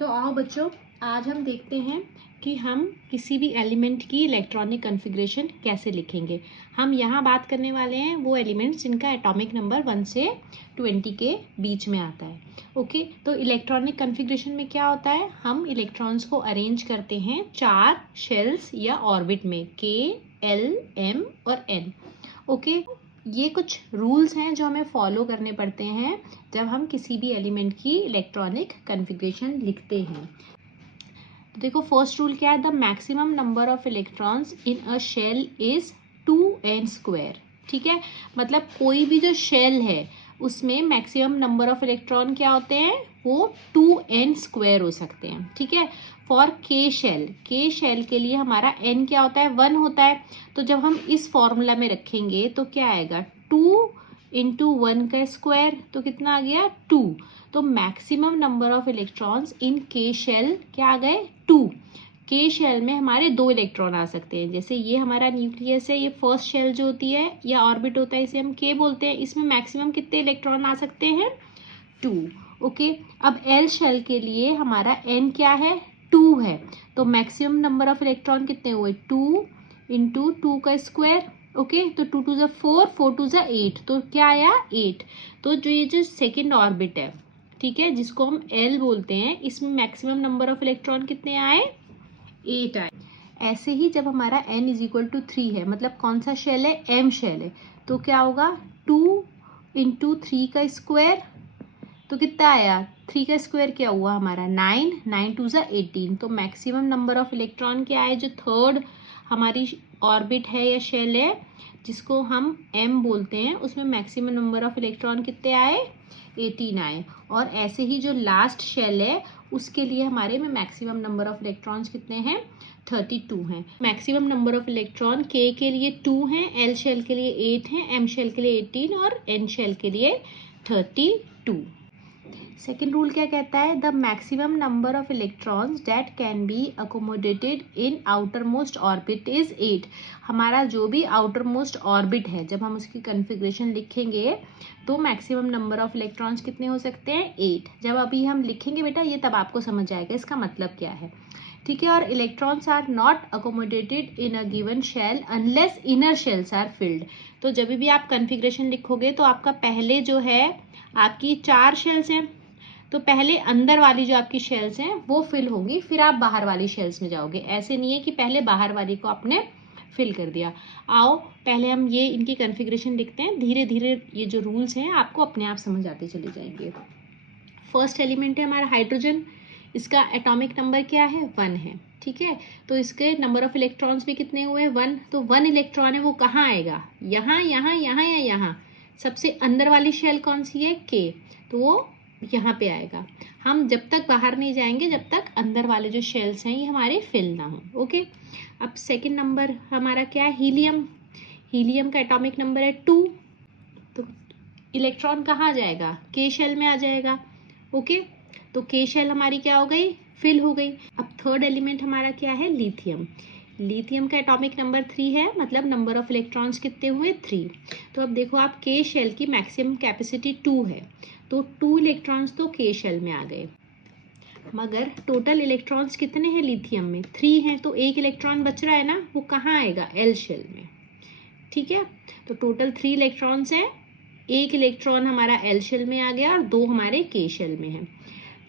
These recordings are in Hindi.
तो आओ बच्चों, आज हम देखते हैं कि हम किसी भी एलिमेंट की इलेक्ट्रॉनिक कॉन्फ़िगरेशन कैसे लिखेंगे। हम यहाँ बात करने वाले हैं वो एलिमेंट्स जिनका एटॉमिक नंबर 1 से 20 के बीच में आता है। ओके, तो इलेक्ट्रॉनिक कॉन्फ़िगरेशन में क्या होता है, हम इलेक्ट्रॉन्स को अरेंज करते हैं 4 शेल्स या ऑर्बिट में, K, L, M और N। ओके, ये कुछ रूल्स हैं जो हमें फॉलो करने पड़ते हैं जब हम किसी भी एलिमेंट की इलेक्ट्रॉनिक कॉन्फ़िगरेशन लिखते हैं। तो देखो, फर्स्ट रूल क्या है, the maximum number of electrons in a shell is 2n²। ठीक है, मतलब कोई भी जो शेल है उसमें मैक्सिमम नंबर ऑफ इलेक्ट्रॉन क्या होते हैं, वो 2n² हो सकते हैं। ठीक है, फॉर के शेल के लिए हमारा n क्या होता है, 1 होता है। तो जब हम इस फॉर्मूला में रखेंगे तो क्या आएगा, 2 इंटू 1 का स्क्वायर, तो कितना आ गया, 2। तो मैक्सिमम नंबर ऑफ इलेक्ट्रॉन्स इन के शेल क्या आ गए, 2। के शेल में हमारे 2 इलेक्ट्रॉन आ सकते हैं। जैसे ये हमारा न्यूक्लियस है, ये फर्स्ट शेल जो होती है या ऑर्बिट होता है, इसे हम के बोलते हैं। इसमें मैक्सिमम कितने इलेक्ट्रॉन आ सकते हैं, 2। ओके, अब एल शेल के लिए हमारा एन क्या है, 2 है। तो मैक्सिमम नंबर ऑफ इलेक्ट्रॉन कितने हुए, 2 इंटू 2 का स्क्वायर। ओके, तो 2 2 4, 4 2 8, तो क्या आया, 8। तो ये जो सेकेंड ऑर्बिट है, ठीक है, जिसको हम एल बोलते हैं, इसमें मैक्सिमम नंबर ऑफ इलेक्ट्रॉन कितने आए, 8 आए। ऐसे ही जब हमारा n इज इक्वल टू 3 है, मतलब कौन सा शेल है, m शेल है, तो क्या होगा, 2 इंटू 3 का स्क्वायर, तो कितना आया, 3 का स्क्वायर क्या हुआ हमारा, 9, 9 2 18। तो मैक्सिमम नंबर ऑफ इलेक्ट्रॉन क्या है, जो थर्ड हमारी ऑर्बिट है या शेल है जिसको हम m बोलते हैं, उसमें मैक्सिमम नंबर ऑफ इलेक्ट्रॉन कितने आए, 18 आए। और ऐसे ही जो लास्ट शेल है उसके लिए हमारे में मैक्सिमम नंबर ऑफ इलेक्ट्रॉन्स कितने हैं, 32 हैं। मैक्सिमम नंबर ऑफ इलेक्ट्रॉन के लिए 2 हैं, एल शेल के लिए 8 हैं, एम शेल के लिए 18 और एन शेल के लिए 32। सेकेंड रूल क्या कहता है, the maximum number of electrons that can be accommodated in outer most orbit is 8। हमारा जो भी आउटर मोस्ट ऑर्बिट है, जब हम उसकी कन्फिग्रेशन लिखेंगे तो मैक्सिमम नंबर ऑफ इलेक्ट्रॉन्स कितने हो सकते हैं, 8। जब अभी हम लिखेंगे बेटा ये, तब आपको समझ आएगा इसका मतलब क्या है। ठीक है, और electrons are not accommodated in a given shell unless inner shells are filled. तो जब भी आप कन्फिग्रेशन लिखोगे तो आपका पहले जो है, आपकी 4 शेल्स हैं, तो पहले अंदर वाली जो आपकी शेल्स हैं वो फिल होंगी, फिर आप बाहर वाली शेल्स में जाओगे। ऐसे नहीं है कि पहले बाहर वाली को आपने फिल कर दिया। आओ पहले हम ये इनकी कॉन्फ़िगरेशन लिखते हैं, धीरे धीरे ये जो रूल्स हैं आपको अपने आप समझ आते चले जाएंगे। फर्स्ट एलिमेंट है हमारा हाइड्रोजन, इसका एटॉमिक नंबर क्या है, 1 है। ठीक है, तो इसके नंबर ऑफ इलेक्ट्रॉन्स भी कितने हुए, 1। तो 1 इलेक्ट्रॉन है वो कहाँ आएगा, यहाँ यहाँ यहाँ या यहाँ। सबसे अंदर वाली शेल कौन सी है, के, तो वो यहाँ पे आएगा। हम जब तक बाहर नहीं जाएंगे जब तक अंदर वाले जो शेल्स हैं ये हमारे फिल ना हो। ओके, अब सेकंड नंबर हमारा क्या है, हीलियम। हीलियम का एटॉमिक नंबर है 2। तो इलेक्ट्रॉन कहाँ जाएगा, के शेल में आ जाएगा। ओके, तो के शेल हमारी क्या हो गई, फिल हो गई। अब थर्ड एलिमेंट हमारा क्या है, लिथियम। लिथियम का एटॉमिक नंबर 3 है, मतलब नंबर ऑफ इलेक्ट्रॉन्स कितने हुए, 3। तो अब देखो आप, के शेल की मैक्सिमम कैपेसिटी 2 है, तो 2 इलेक्ट्रॉन्स तो के शेल में आ गए, मगर टोटल इलेक्ट्रॉन्स कितने हैं लिथियम में, 3 हैं। तो एक इलेक्ट्रॉन बच रहा है ना, वो कहाँ आएगा, एल शेल में। ठीक है, तो टोटल 3 इलेक्ट्रॉन्स हैं, एक इलेक्ट्रॉन हमारा एल शेल में आ गया और 2 हमारे के शेल में है।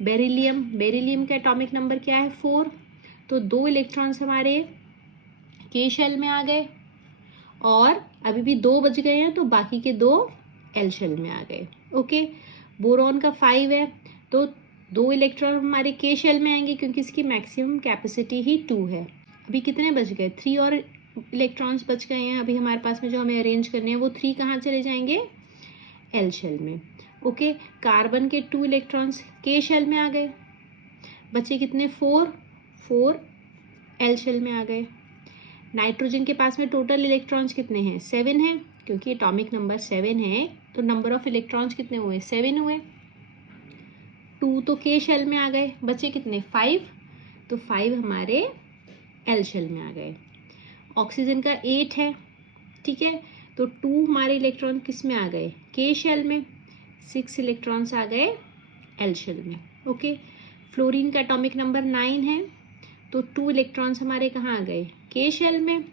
बेरिलियम, बेरिलियम का एटॉमिक नंबर क्या है, 4। तो 2 इलेक्ट्रॉन्स हमारे के शेल में आ गए और अभी भी 2 बच गए हैं, तो बाकी के 2 एल शेल में आ गए। ओके, बोरॉन का 5 है, तो 2 इलेक्ट्रॉन हमारे के शेल में आएंगे क्योंकि इसकी मैक्सिमम कैपेसिटी ही 2 है। अभी कितने बच गए, 3 और इलेक्ट्रॉन्स बच गए हैं अभी हमारे पास में, जो हमें अरेंज करने हैं वो 3 कहाँ चले जाएंगे, एल शेल में। ओके, कार्बन के 2 इलेक्ट्रॉन्स के शेल में आ गए, बचे कितने, 4, 4 एल शेल में आ गए। नाइट्रोजन के पास में टोटल इलेक्ट्रॉन्स कितने हैं, 7 हैं, क्योंकि एटॉमिक नंबर 7 है तो नंबर ऑफ इलेक्ट्रॉन्स कितने हुए, 7 हुए। 2 तो के शेल में आ गए, बचे कितने, 5, तो 5 हमारे एल शेल में आ गए। ऑक्सीजन का 8 है, ठीक है, तो 2 हमारे इलेक्ट्रॉन किस में आ गए, के शेल में, 6 इलेक्ट्रॉन्स आ गए एल शेल में। ओके, फ्लोरीन का एटॉमिक नंबर 9 है, तो 2 इलेक्ट्रॉन्स हमारे कहाँ आ गए, के शेल में,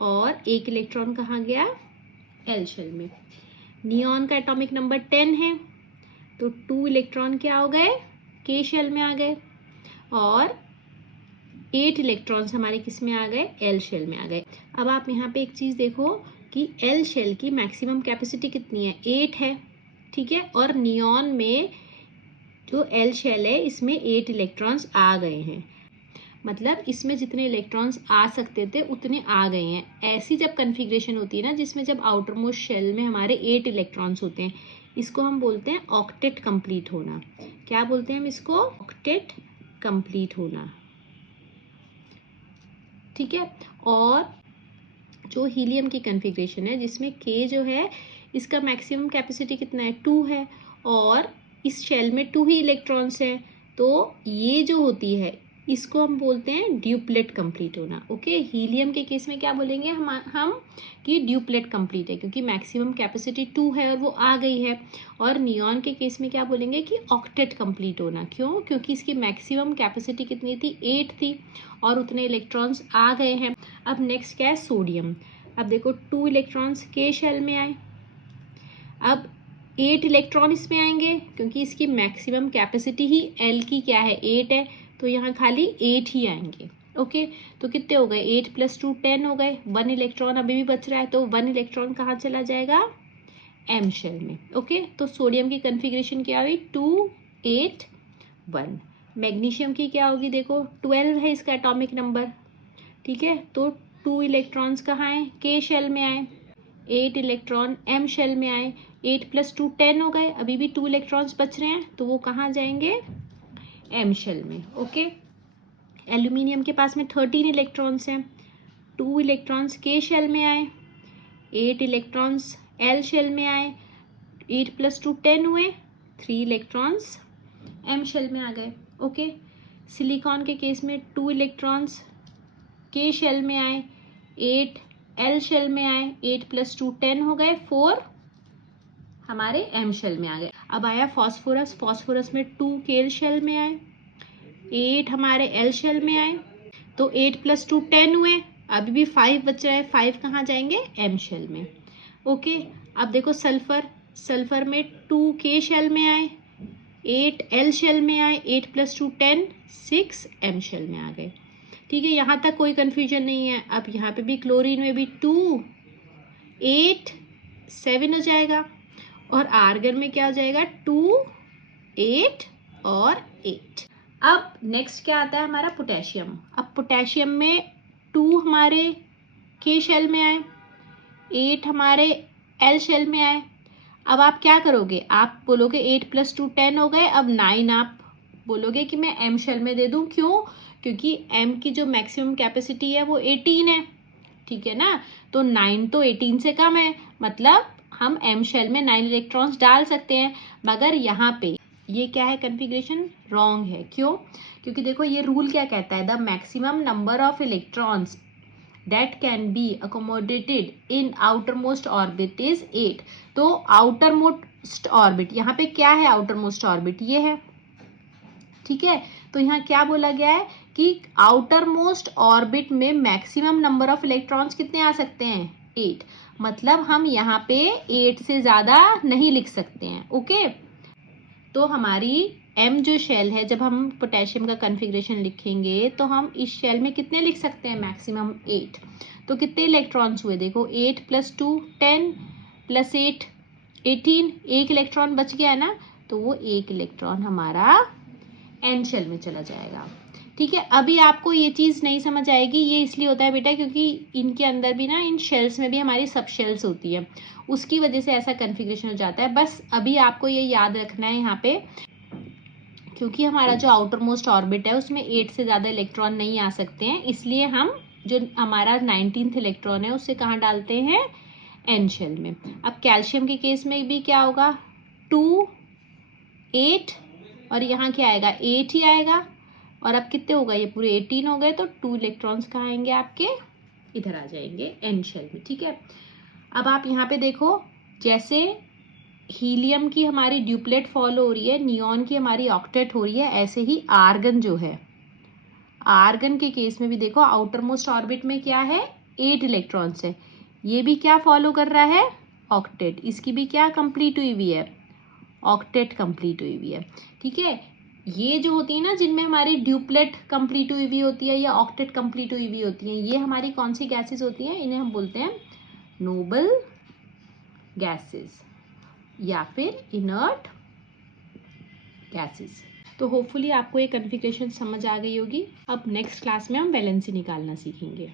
और 1 इलेक्ट्रॉन कहाँ गया, एल शेल में। नियॉन का एटॉमिक नंबर 10 है, तो 2 इलेक्ट्रॉन क्या हो गए, के शेल में आ गए, और 8 इलेक्ट्रॉन्स हमारे किस में आ गए, एल शेल में आ गए। अब आप यहाँ पे एक चीज़ देखो कि एल शेल की मैक्सिमम कैपेसिटी कितनी है, 8 है, ठीक है, और नियॉन में जो एल शेल है इसमें 8 इलेक्ट्रॉन्स आ गए हैं, मतलब इसमें जितने इलेक्ट्रॉन्स आ सकते थे उतने आ गए हैं। ऐसी जब कन्फिग्रेशन होती है ना, जिसमें जब आउटर मोस्ट शेल में हमारे 8 इलेक्ट्रॉन्स होते हैं, इसको हम बोलते हैं ऑक्टेट कंप्लीट होना। क्या बोलते हैं हम इसको, ऑक्टेट कंप्लीट होना, ठीक है। और जो हीलियम की कन्फिग्रेशन है जिसमें के जो है इसका मैक्सिमम कैपेसिटी कितना है, 2 है, और इस शेल में 2 ही इलेक्ट्रॉन्स हैं, तो ये जो होती है इसको हम बोलते हैं ड्यूप्लेट कंप्लीट होना। ओके, हीलियम के केस में क्या बोलेंगे हम कि ड्यूप्लेट कंप्लीट है, क्योंकि मैक्सिमम कैपेसिटी 2 है और वो आ गई है। और नियॉन के केस में क्या बोलेंगे कि ऑक्टेट कंप्लीट होना। क्यों, क्योंकि इसकी मैक्सिमम कैपेसिटी कितनी थी, 8 थी, और उतने इलेक्ट्रॉन्स आ गए हैं। अब नेक्स्ट क्या है, सोडियम। अब देखो 2 इलेक्ट्रॉन्स के शेल में आए, अब 8 इलेक्ट्रॉन इसमें आएंगे, क्योंकि इसकी मैक्सिमम कैपेसिटी ही एल की क्या है, 8 है, तो यहाँ खाली 8 ही आएंगे। ओके, तो कितने हो गए, 8 + 2 10 हो गए। 1 इलेक्ट्रॉन अभी भी बच रहा है, तो 1 इलेक्ट्रॉन कहाँ चला जाएगा, एम शेल में। ओके, तो सोडियम की कन्फिग्रेशन क्या हुई, 2 8 1। मैग्नीशियम की क्या होगी, देखो 12 है इसका एटॉमिक नंबर, ठीक है, तो 2 इलेक्ट्रॉन्स कहाँ आए, के शेल में आए, 8 इलेक्ट्रॉन एम शेल में आए, 8 + 2 10 हो गए, अभी भी 2 इलेक्ट्रॉन्स बच रहे हैं, तो वो कहाँ जाएंगे, एम शेल में। ओके, एल्यूमिनियम के पास में 13 इलेक्ट्रॉन्स हैं, 2 इलेक्ट्रॉन्स के शेल में आए, 8 इलेक्ट्रॉन्स एल शेल में आए, 8 + 2 10 हुए, 3 इलेक्ट्रॉन्स एम शेल में आ गए। ओके, सिलिकॉन के केस में 2 इलेक्ट्रॉन्स के शेल में आए, 8 एल शेल में आए, 8 + 2 10 हो गए, 4 हमारे एम शेल में आ गए। अब आया फॉस्फोरस, फॉस्फोरस में 2 के शेल में आए, 8 हमारे एल शेल में आए, तो 8 + 2 10 हुए, अभी भी 5 बच रहे हैं, 5 कहाँ जाएंगे, एम शेल में। ओके, अब देखो सल्फर, सल्फर में 2 के शेल में आए, 8 एल शेल में आए, 8 + 2 10 6 एम शेल में आ गए। ठीक है, यहाँ तक कोई कन्फ्यूजन नहीं है। अब यहाँ पे भी क्लोरीन में भी 2 8 7 हो जाएगा, और आर्गन में क्या हो जाएगा, 2 8 और 8। अब नेक्स्ट क्या आता है हमारा, पोटेशियम। अब पोटेशियम में 2 हमारे के शेल में आए, 8 हमारे एल शेल में आए। अब आप क्या करोगे, आप बोलोगे 8 + 2 10 हो गए, अब 9 आप बोलोगे कि मैं एम शेल में दे दूं। क्यों, क्योंकि एम की जो मैक्सिमम कैपेसिटी है वो 18 है, ठीक है ना, तो 9 तो 18 से कम है, मतलब हम एम शेल में 9 इलेक्ट्रॉन्स डाल सकते हैं। मगर यहाँ पे ये क्या है, कन्फिग्रेशन रॉन्ग है। क्यों, क्योंकि देखो ये रूल क्या कहता है, the maximum number of electrons that can be accommodated in outermost orbit is 8। तो outermost orbit, यहाँ पे क्या है, outermost orbit ये है, ठीक है, तो यहाँ क्या बोला गया है कि outermost orbit में मैक्सिमम नंबर ऑफ इलेक्ट्रॉन्स कितने आ सकते हैं, 8, मतलब हम यहाँ पे 8 से ज़्यादा नहीं लिख सकते हैं। ओके, तो हमारी एम जो शेल है, जब हम पोटेशियम का कन्फिग्रेशन लिखेंगे तो हम इस शेल में कितने लिख सकते हैं, मैक्सिमम 8। तो कितने इलेक्ट्रॉन्स हुए, देखो 8 + 2 10 + 8 18, एक इलेक्ट्रॉन बच गया है ना, तो वो एक इलेक्ट्रॉन हमारा एन शेल में चला जाएगा। ठीक है, अभी आपको ये चीज़ नहीं समझ आएगी, ये इसलिए होता है बेटा क्योंकि इनके अंदर भी ना, इन शेल्स में भी हमारी सब शेल्स होती है, उसकी वजह से ऐसा कन्फिग्रेशन हो जाता है। बस अभी आपको ये याद रखना है यहाँ पे, क्योंकि हमारा जो आउटर मोस्ट ऑर्बिट है उसमें 8 से ज़्यादा इलेक्ट्रॉन नहीं आ सकते हैं, इसलिए हम जो हमारा 19th इलेक्ट्रॉन है उससे कहाँ डालते हैं, एन शेल में। अब कैल्शियम के केस में भी क्या होगा, 2 8 और यहाँ क्या आएगा, 8 ही आएगा, और अब कितने हो गए, ये पूरे 18 हो गए, तो 2 इलेक्ट्रॉन्स कहाँ आएंगे आपके, इधर आ जाएंगे एन शेल में। ठीक है, अब आप यहाँ पे देखो, जैसे हीलियम की हमारी ड्यूप्लेट फॉलो हो रही है, नियॉन की हमारी ऑक्टेट हो रही है, ऐसे ही आर्गन जो है, आर्गन के केस में भी देखो आउटर मोस्ट ऑर्बिट में क्या है, 8 इलेक्ट्रॉन्स है, ये भी क्या फॉलो कर रहा है, ऑक्टेट, इसकी भी क्या कंप्लीट हुई हुई है, ऑक्टेट कंप्लीट हुई हुई है। ठीक है, ये जो होती है ना जिनमें हमारी ड्यूप्लेट कंप्लीट हुई हुई होती है या ऑक्टेट कंप्लीट हुई हुई होती है, ये हमारी कौन सी गैसेस होती हैं, इन्हें हम बोलते हैं नोबल गैसेस या फिर इनर्ट गैसेस। तो होपफुली आपको ये कन्फिग्रेशन समझ आ गई होगी। अब नेक्स्ट क्लास में हम वैलेंसी निकालना सीखेंगे।